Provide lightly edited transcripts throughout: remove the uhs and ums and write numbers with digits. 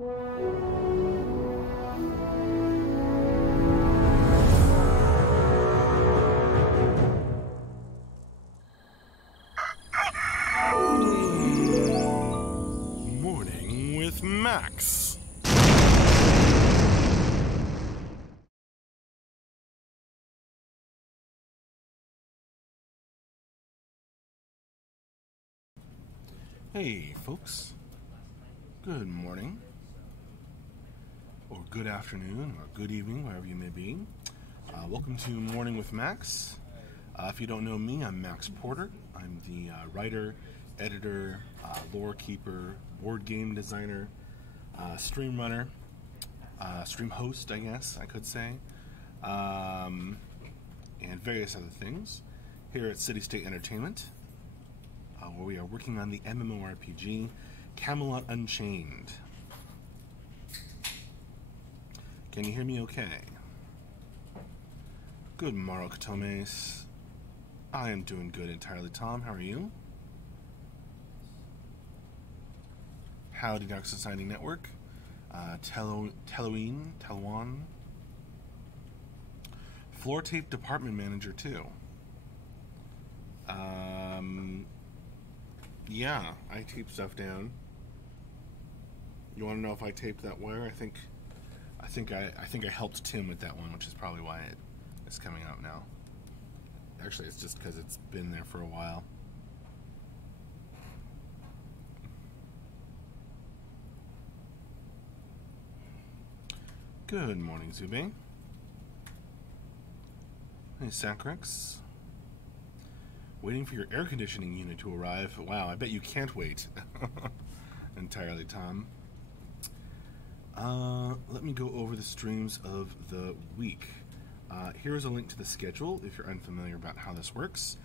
Morning with Max. Hey folks, good morning, or good afternoon, or good evening, wherever you may be. Welcome to Morning with Max. If you don't know me, I'm Max Porter. I'm the writer, editor, lore keeper, board game designer, stream runner, stream host, I guess I could say, and various other things here at City State Entertainment, where we are working on the MMORPG Camelot Unchained. Can you hear me okay? Good morrow, Katomes. I am doing good entirely, Tom. How are you? Howdy, Dark Society Network. Teluan. Floor tape department manager, too. Yeah, I tape stuff down. You want to know if I taped that where? I think I helped Tim with that one, which is probably why it is coming out now. Actually, it's just because it's been there for a while. Good morning, Zube. Hey, Sacrex. Waiting for your air conditioning unit to arrive. Wow, I bet you can't wait. Entirely, Tom. Let me go over the streams of the week. Here is a link to the schedule if you're unfamiliar about how this works.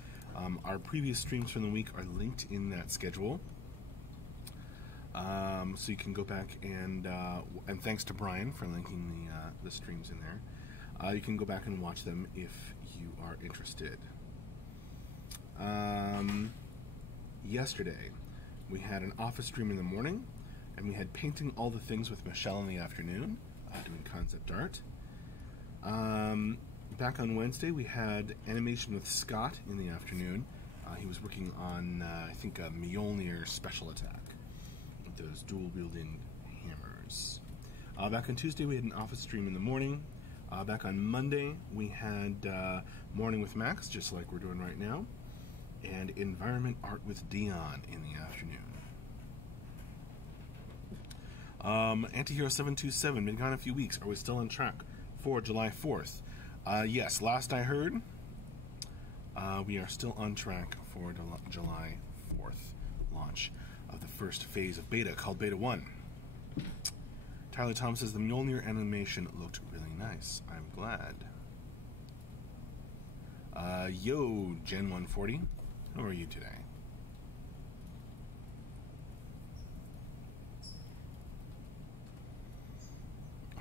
Our previous streams from the week are linked in that schedule. So you can go back and thanks to Brian for linking the streams in there. You can go back and watch them if you are interested. Yesterday, we had an office stream in the morning, and we had painting all the things with Michelle in the afternoon, doing concept art. Back on Wednesday, we had animation with Scott in the afternoon. He was working on, I think, a Mjolnir special attack with those dual-wielding hammers. Back on Tuesday, we had an office stream in the morning. Back on Monday, we had Morning with Max, just like we're doing right now, and Environment Art with Dion in the afternoon. Antihero 727, been gone a few weeks. Are we still on track for July 4th? Yes, last I heard, we are still on track for July 4th launch of the first phase of beta, called Beta 1. Tyler Tom says the Mjolnir animation looked really nice. I'm glad. Yo, Gen 140, how are you today?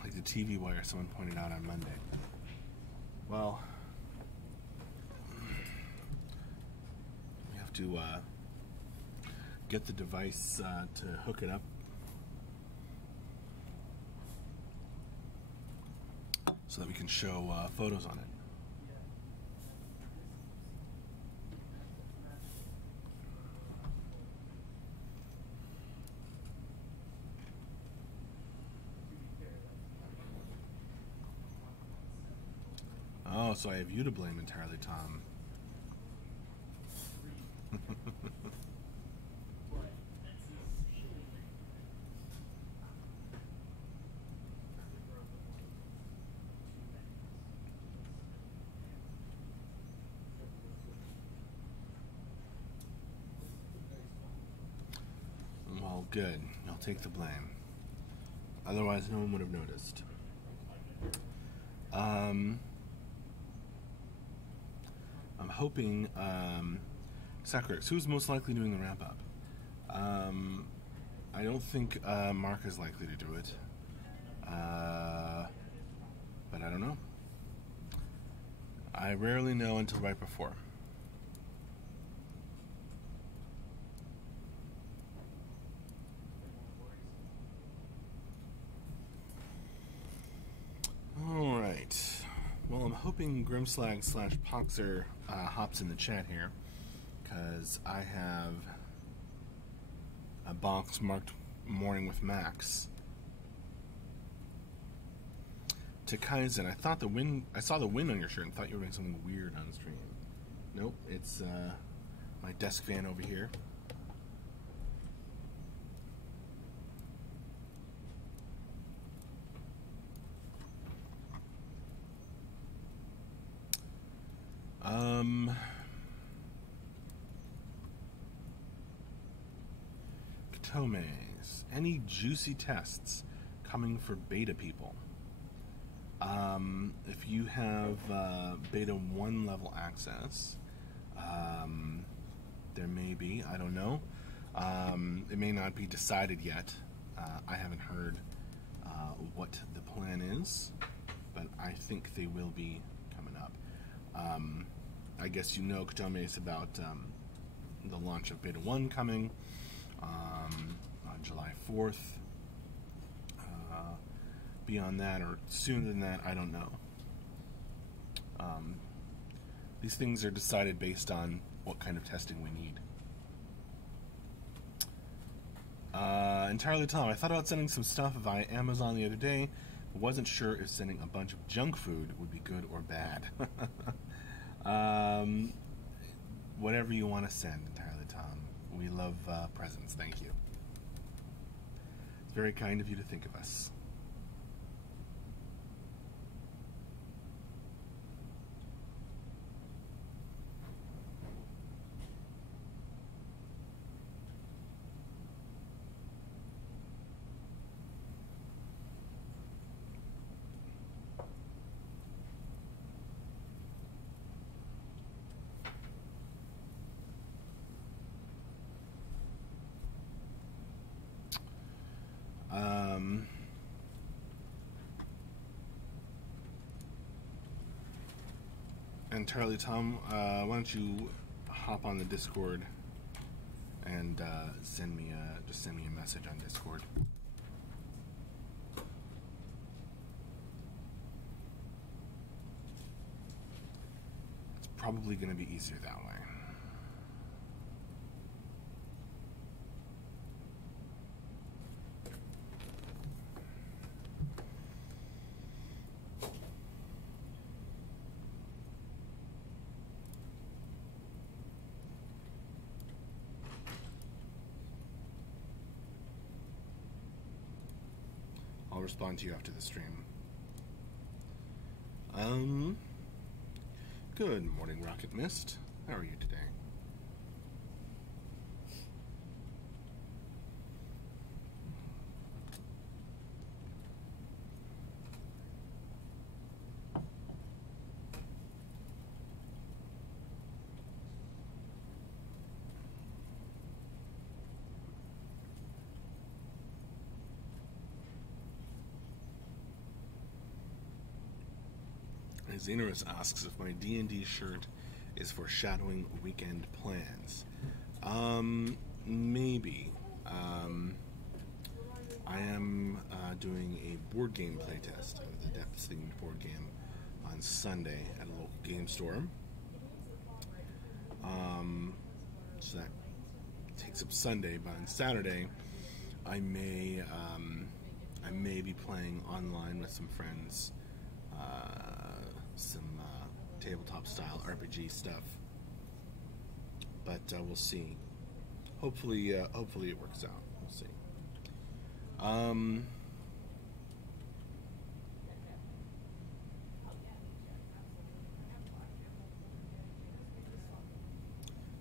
Like the TV wire someone pointed out on Monday. Well, we have to get the device to hook it up. So that we can show photos on it. Oh, so I have you to blame entirely, Tom. Well, good. I'll take the blame. Otherwise, no one would have noticed. I'm hoping, Sacrex, who's most likely doing the wrap-up? I don't think Mark is likely to do it. But I don't know. I rarely know until right before. hoping Grimslag/Poxer hops in the chat here, because I have a box marked Morning with Max. To Kaizen, I saw the wind on your shirt and thought you were doing something weird on stream. Nope, it's my desk fan over here. Katomes, any juicy tests coming for beta people? If you have beta 1 level access, there may be, I don't know. It may not be decided yet. I haven't heard what the plan is, but I think they will be coming up. I guess you know, Katomes, about the launch of beta 1 coming on July 4th. Beyond that, or sooner than that, I don't know. These things are decided based on what kind of testing we need. Entirely Tom, I thought about sending some stuff via Amazon the other day, but wasn't sure if sending a bunch of junk food would be good or bad. Whatever you want to send, Entirely Tom. We love presents, thank you. It's very kind of you to think of us. Entirely Tom, why don't you hop on the Discord and just send me a message on Discord. It's probably going to be easier that way. I'll respond to you after the stream. Good morning, Rocket Mist. How are you today? Xenorus asks if my D&D shirt is foreshadowing weekend plans. Maybe. I am doing a board game playtest of the Depths-themed board game on Sunday at a local game store. So that takes up Sunday, but on Saturday I may be playing online with some friends. Some tabletop style RPG stuff, but we'll see. Hopefully it works out. We'll see.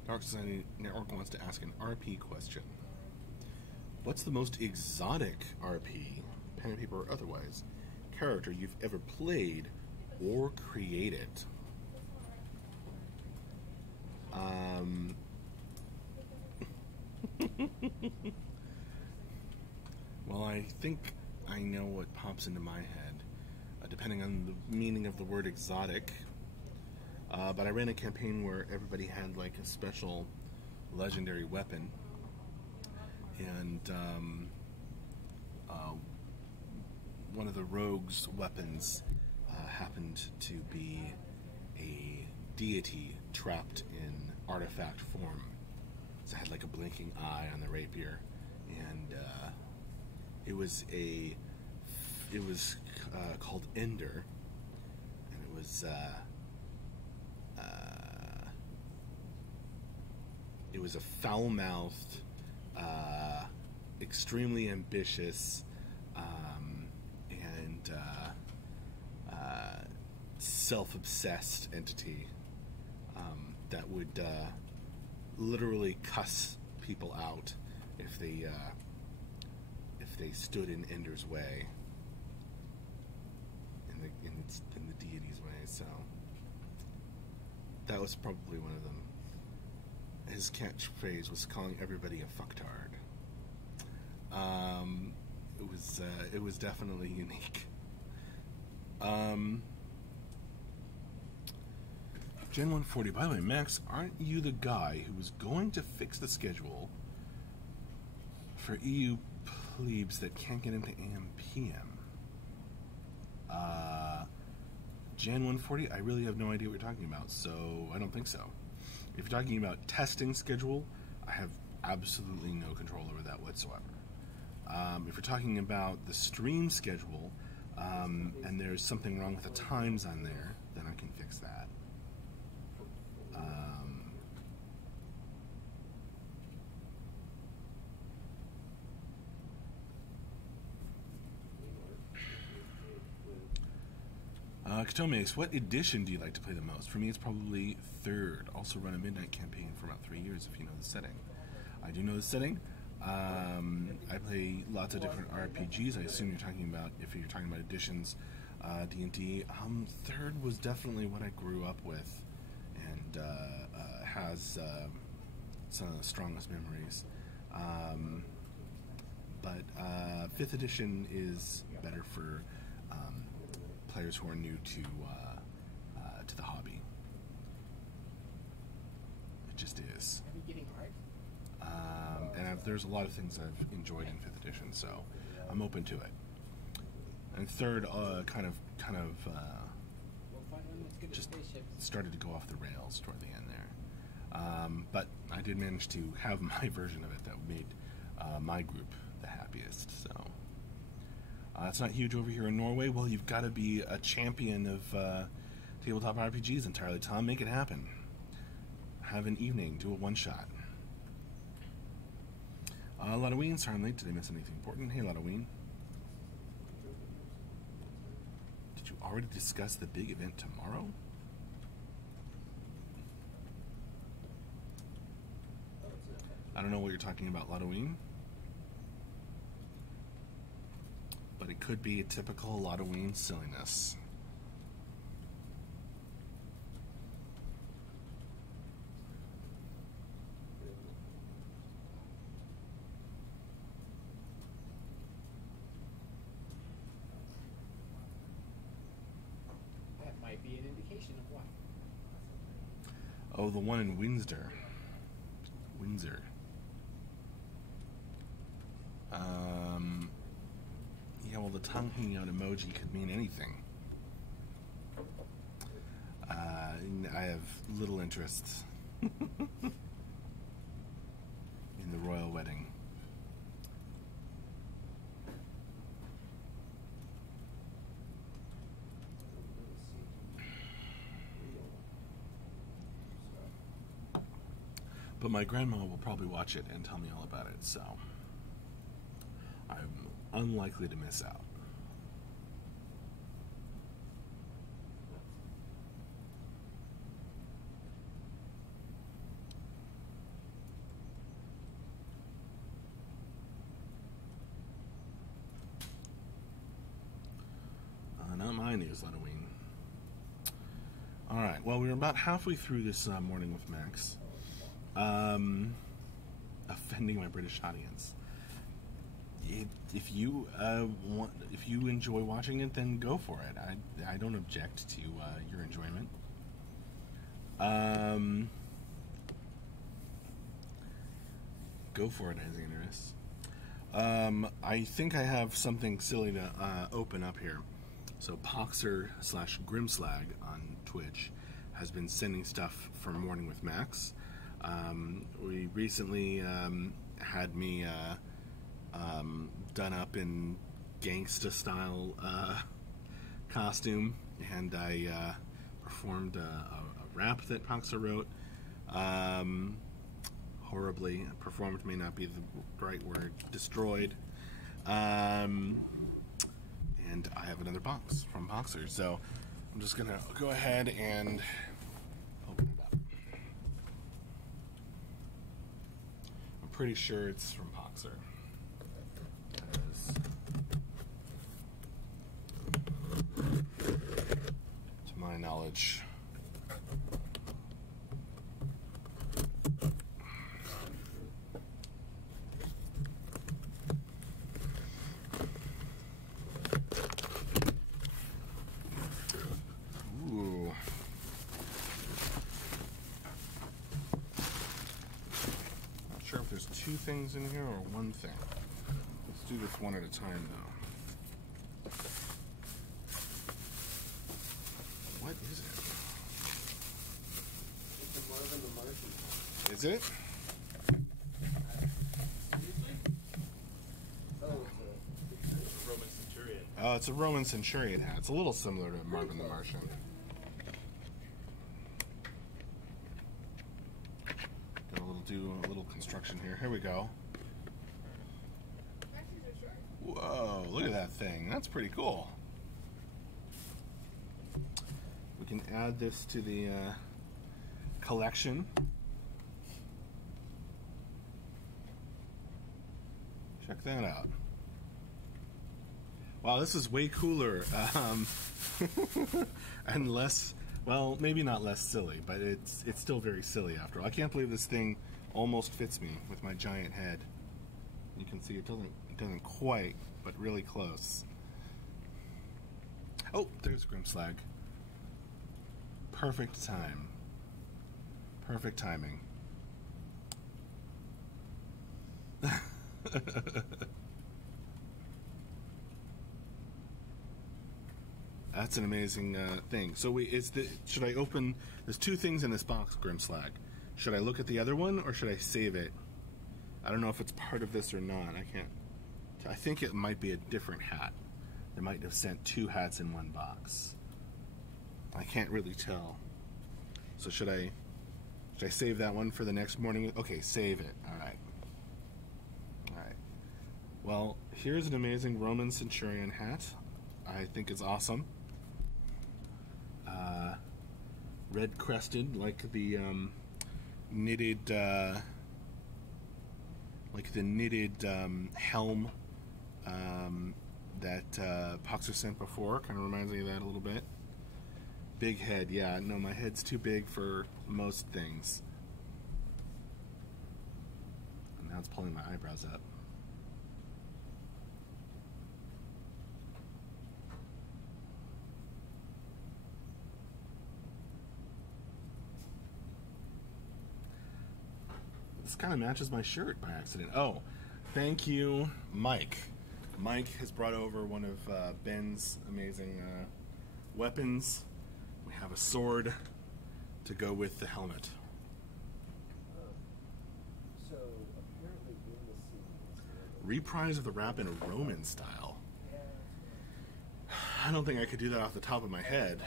Dark Society Network wants to ask an RP question. What's the most exotic RP, pen and paper or otherwise, character you've ever played or created? Well, I think I know what pops into my head, depending on the meaning of the word exotic. But I ran a campaign where everybody had like a special legendary weapon, and one of the rogues' weapons happened to be a deity trapped in artifact form. So it had like a blinking eye on the rapier, and it was called Ender, and it was a foul-mouthed, extremely ambitious, and self-obsessed entity that would literally cuss people out if they stood in Ender's way, in the deity's way. So that was probably one of them. His catchphrase was calling everybody a fucktard. It was definitely unique. Gen 140. By the way, Max, aren't you the guy who was going to fix the schedule for EU plebes that can't get into AM/PM? Gen 140. I really have no idea what you're talking about, so I don't think so. If you're talking about testing schedule, I have absolutely no control over that whatsoever. If you're talking about the stream schedule, and there's something wrong with the times on there, then I can fix that. Katomes, what edition do you like to play the most? For me, it's probably 3rd. Also run a midnight campaign for about 3 years, if you know the setting. I do know the setting. I play lots of different RPGs. I assume you're talking about, if you're talking about editions, D&D. 3rd was definitely what I grew up with, and has some of the strongest memories. But 5th edition is better for players who are new to the hobby. It just is. Are you getting hard? And there's a lot of things I've enjoyed in 5th edition, so I'm open to it. And 3rd, kind of just started to go off the rails toward the end there. But I did manage to have my version of it that made my group the happiest. So it's not huge over here in Norway. Well, you've got to be a champion of tabletop RPGs entirely, Tom. Make it happen. Have an evening. Do a one-shot. Ladoween, sorry I'm late. Did I miss anything important? Hey, Ladoween. Did you already discuss the big event tomorrow? I don't know what you're talking about, Ladoween. But it could be a typical Ladoween silliness. That might be an indication of what? Oh, the one in Windsor. Yeah, well, the tongue hanging out emoji could mean anything. I have little interest in the royal wedding. But my grandma will probably watch it and tell me all about it, so I'm unlikely to miss out. Not my news, Ladoween. Alright, well, we're about halfway through this morning with Max. Offending my British audience. If you enjoy watching it, then go for it. I don't object to your enjoyment. Go for it, Azanarus. I think I have something silly to open up here. So Poxer / Grimslag on Twitch has been sending stuff for Morning with Max. We recently had me done up in gangsta style costume, and I performed a rap that Poxer wrote. Horribly performed may not be the right word. Destroyed. And I have another box from Poxer, so I'm just gonna go ahead and open it up. I'm pretty sure it's from Poxer. To my knowledge. If there's two things in here or one thing. Let's do this one at a time, though. What is it? It's a Marvin the Martian. Is it? Seriously? Oh, it's a Roman centurion. Oh, it's a Roman centurion hat. It's a little similar to Marvin the Martian. Do a little construction here. Here we go. Whoa, look at that thing. That's pretty cool. We can add this to the collection. Check that out. Wow, this is way cooler and less, well, maybe not less silly, but it's still very silly after all. I can't believe this thing almost fits me with my giant head. You can see it doesn't quite, but really close. Oh, there's Grimslag. Perfect time. Perfect timing. That's an amazing thing. So should I open? There's two things in this box, Grimslag. Should I look at the other one or should I save it? I don't know if it's part of this or not. I can't. I think it might be a different hat. They might have sent two hats in one box. I can't really tell. So should I save that one for the next morning? Okay, save it. All right. All right. Well, here's an amazing Roman centurion hat. I think it's awesome. Red crested, like the knitted, helm that Poxer sent before. Kind of reminds me of that a little bit. Big head, yeah. No, my head's too big for most things. And now it's pulling my eyebrows up. This kind of matches my shirt by accident. Oh, thank you, Mike. Mike has brought over one of Ben's amazing weapons. We have a sword to go with the helmet. So apparently in the scene. Reprise of the rap in a Roman style. I don't think I could do that off the top of my head.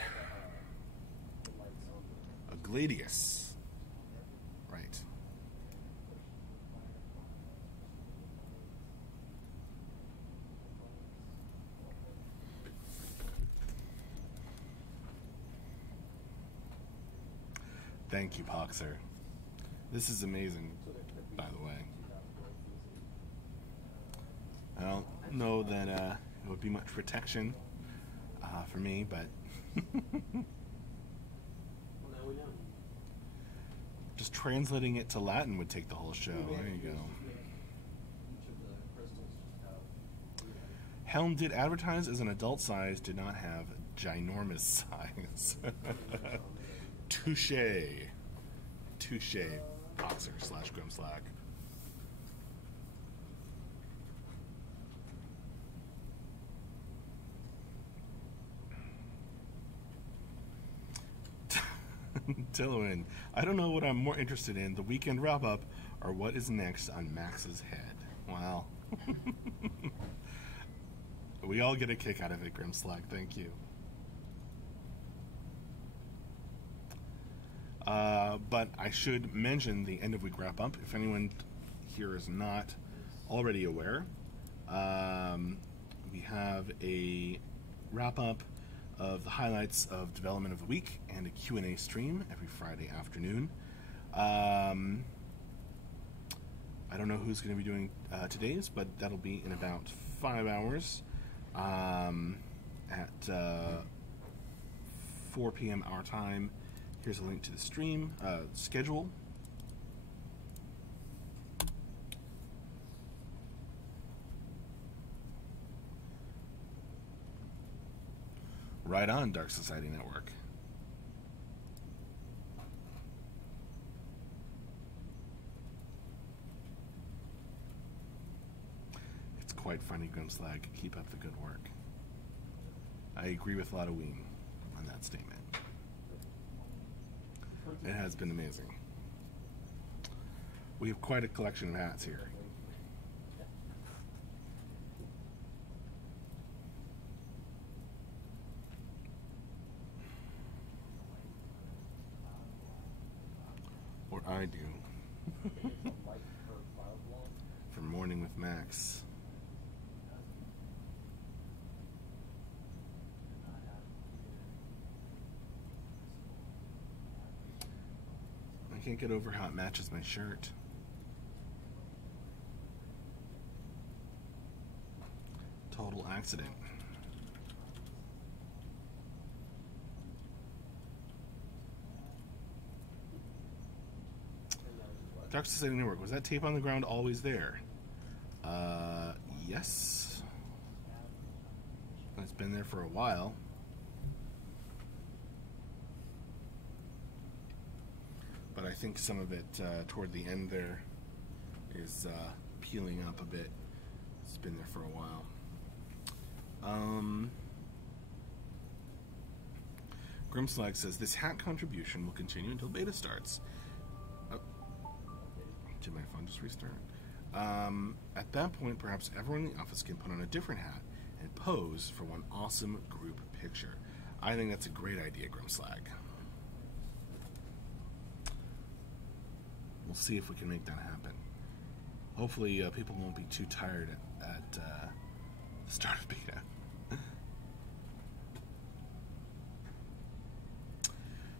A gladius. Right. Thank you, Poxer. This is amazing, by the way. I don't know that it would be much protection for me, but Well, now we know. just translating it to Latin would take the whole show. There you go. Each of the crystals just have. Helm did advertise as an adult size, did not have ginormous size. Touche. Touche, Poxer / Grimslag. Tillowin, I don't know what I'm more interested in, the weekend wrap-up or what is next on Max's head. Wow. We all get a kick out of it, Grimslag. Thank you. But I should mention the end of week wrap-up. If anyone here is not already aware, we have a wrap-up of the highlights of development of the week and a Q&A stream every Friday afternoon. I don't know who's going to be doing today's, but that'll be in about 5 hours at 4 p.m. our time. Here's a link to the stream schedule. Right on, Dark Society Network. It's quite funny, Grimslag. Keep up the good work. I agree with Halloween on that statement. It has been amazing. We have quite a collection of hats here. Or I do. For Morning with Max. I can't get over how it matches my shirt. Total accident. Dark Society Network, was that tape on the ground always there? Yes. It's been there for a while. But I think some of it toward the end there is peeling up a bit. It's been there for a while. Grimslag says, this hat contribution will continue until beta starts. Did my phone just restart? At that point, perhaps everyone in the office can put on a different hat and pose for one awesome group picture. I think that's a great idea, Grimslag. We'll see if we can make that happen. Hopefully, people won't be too tired at the start of beta.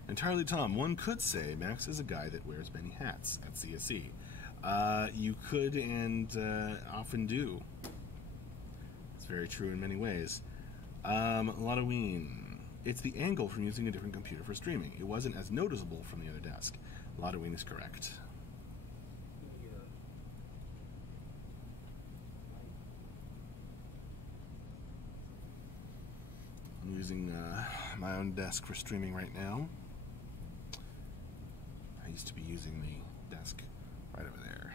Entirely Tom, one could say Max is a guy that wears many hats at CSE. You could and often do. It's very true in many ways. Halloween. It's the angle from using a different computer for streaming. It wasn't as noticeable from the other desk. Halloween is correct. I'm using my own desk for streaming right now. I used to be using the desk right over there.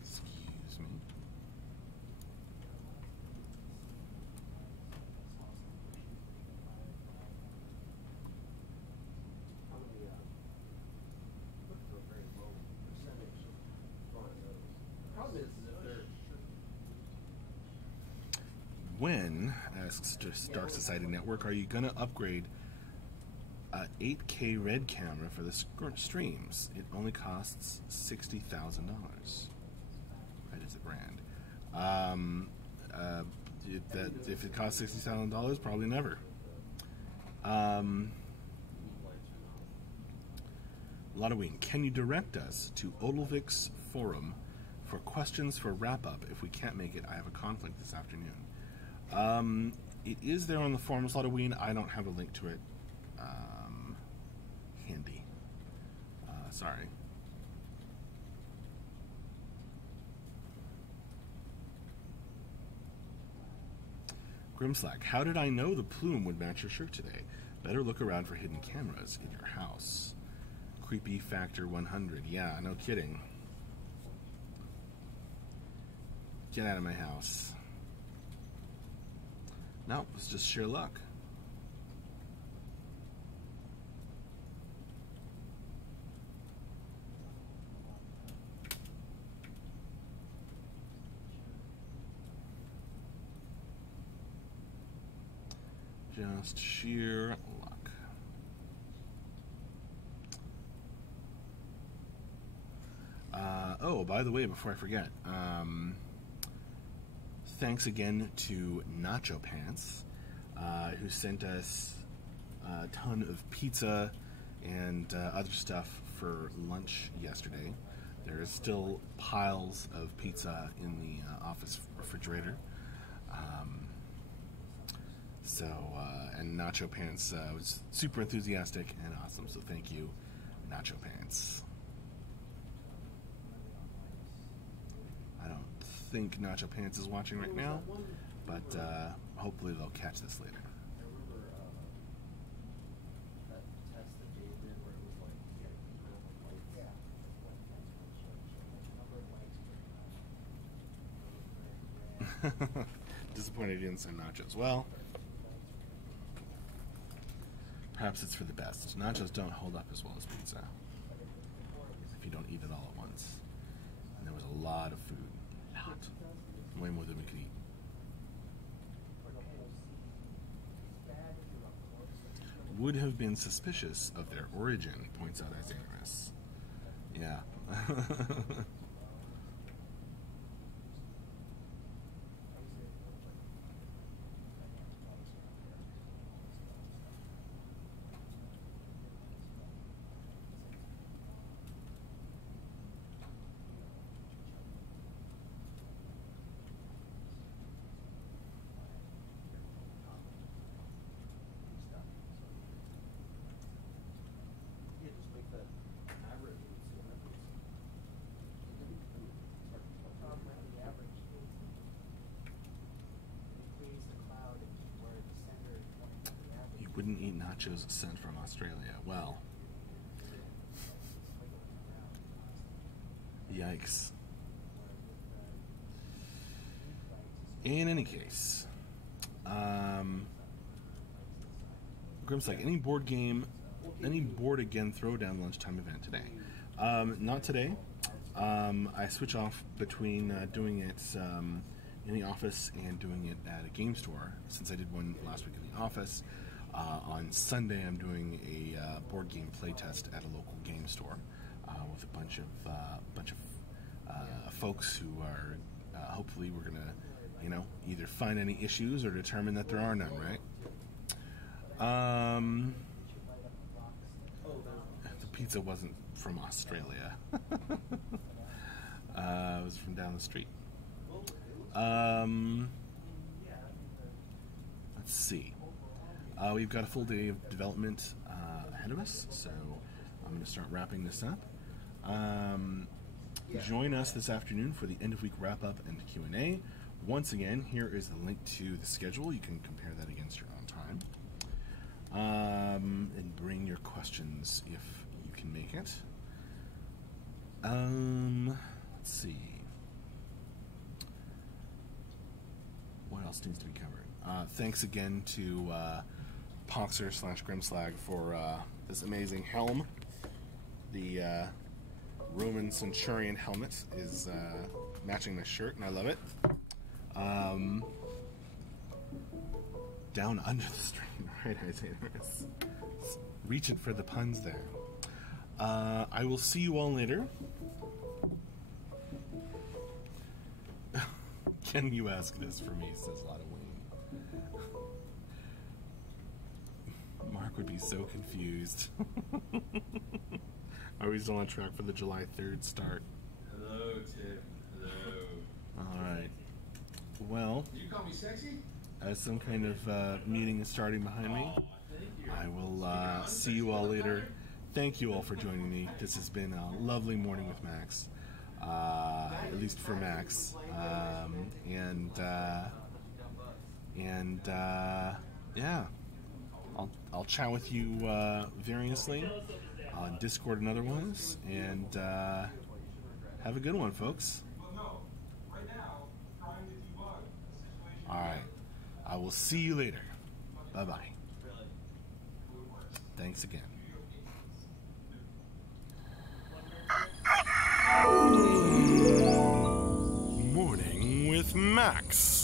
Excuse me. When, asks Dark Society Network, are you going to upgrade a 8K red camera for the streams? It only costs $60,000. Red is a brand. If it costs $60,000, probably never. Halloween, can you direct us to Odilvik's forum for questions for wrap-up? If we can't make it, I have a conflict this afternoon. It is there on the forums, Halloween. I don't have a link to it handy. Sorry. Grimslack, how did I know the plume would match your shirt today? Better look around for hidden cameras in your house. Creepy factor 100. Yeah, no kidding. Get out of my house. No, it's just sheer luck. Just sheer luck. Oh, by the way, before I forget, thanks again to Nacho Pants, who sent us a ton of pizza and other stuff for lunch yesterday. There's still piles of pizza in the office refrigerator. And Nacho Pants was super enthusiastic and awesome, so thank you, Nacho Pants. I don't think Nacho Pants is watching right now, but hopefully they'll catch this later. I remember that test that Dave did where it was like, he had a number of lights. Yeah. Number of lights. Disappointed you didn't send nachos. Well, perhaps it's for the best. Nachos don't hold up as well as pizza if you don't eat it all at once. And there was a lot of food. Way more than we could eat. Would have been suspicious of their origin, points out Isaiah. Yeah. Wouldn't eat nachos sent from Australia. Well, yikes. In any case, Grimslike, any board again throwdown lunchtime event today? Not today. I switch off between doing it in the office and doing it at a game store, since I did one last week in the office. On Sunday, I'm doing a board game playtest at a local game store with a bunch of folks who are hopefully we're gonna, either find any issues or determine that there are none. Right? The pizza wasn't from Australia. It was from down the street. Let's see. We've got a full day of development ahead of us, so I'm going to start wrapping this up. Join us this afternoon for the end-of-week wrap-up and Q&A. Once again, here is the link to the schedule. You can compare that against your own time. And bring your questions if you can make it. Let's see. What else needs to be covered? Thanks again to Poxer/Grimslag for this amazing helm. The Roman Centurion helmet is matching my shirt, and I love it. Down under the stream, right, Isaiah? Reaching for the puns there. I will see you all later. Can you ask this for me, says Lotta Wayne. Mark would be so confused. Are we still on track for the July 3rd start? Hello, Tiff. Hello. Alright. Well, Did you call me sexy? as some kind of meeting is starting behind me, I will see you all later. Thank you all for joining me. This has been a lovely morning with Max. At least for Max. Yeah. I'll chat with you variously. on Discord and other ones. And have a good one, folks. All right. I will see you later. Bye-bye. Thanks again. Morning with Max.